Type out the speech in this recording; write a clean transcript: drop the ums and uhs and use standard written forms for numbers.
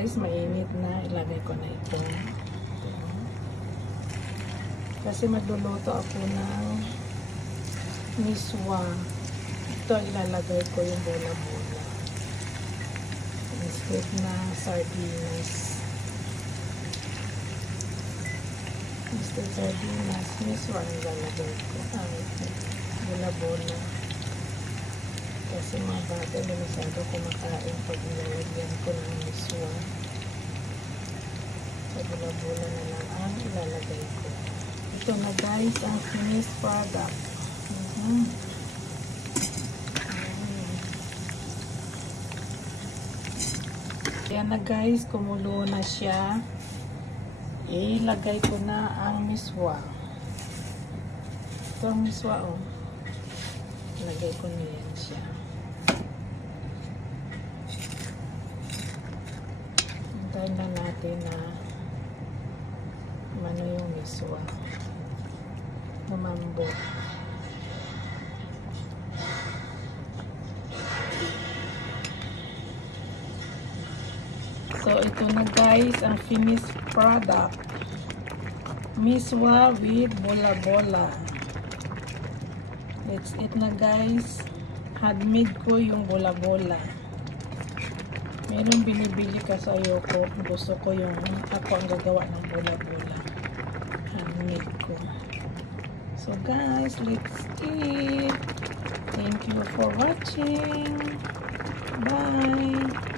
guys, mainit na. Ilagay ko na ito. Kasi magluluto ako ng miswa. Ito ilalagay ko yung bola-bola. Instead na sardinas. Instead sardinas, miswa ang ilalagay ko. Bola-bola. Kasi mga bata na masyado kumakain pag nilalagyan ko ng miswa. Sa bola-bola na lang ang ilalagay ko. Ito na guys, ang finished product. Yan na guys, kumulo na siya. Ilagay ko na ang miswa. Ito ang miswa, oh. Ilagay ko na yan siya. Hintayin na natin na ano yung miswa. Lumambot. So, ito na guys, ang finished product. Miswa with bola-bola. That's it na guys. Handmade ko yung bola-bola. Meron binibili ka sa ayoko. Gusto ko yung ako ang gagawa ng bola-bola. Handmade ko. So guys, let's eat. Thank you for watching. Bye.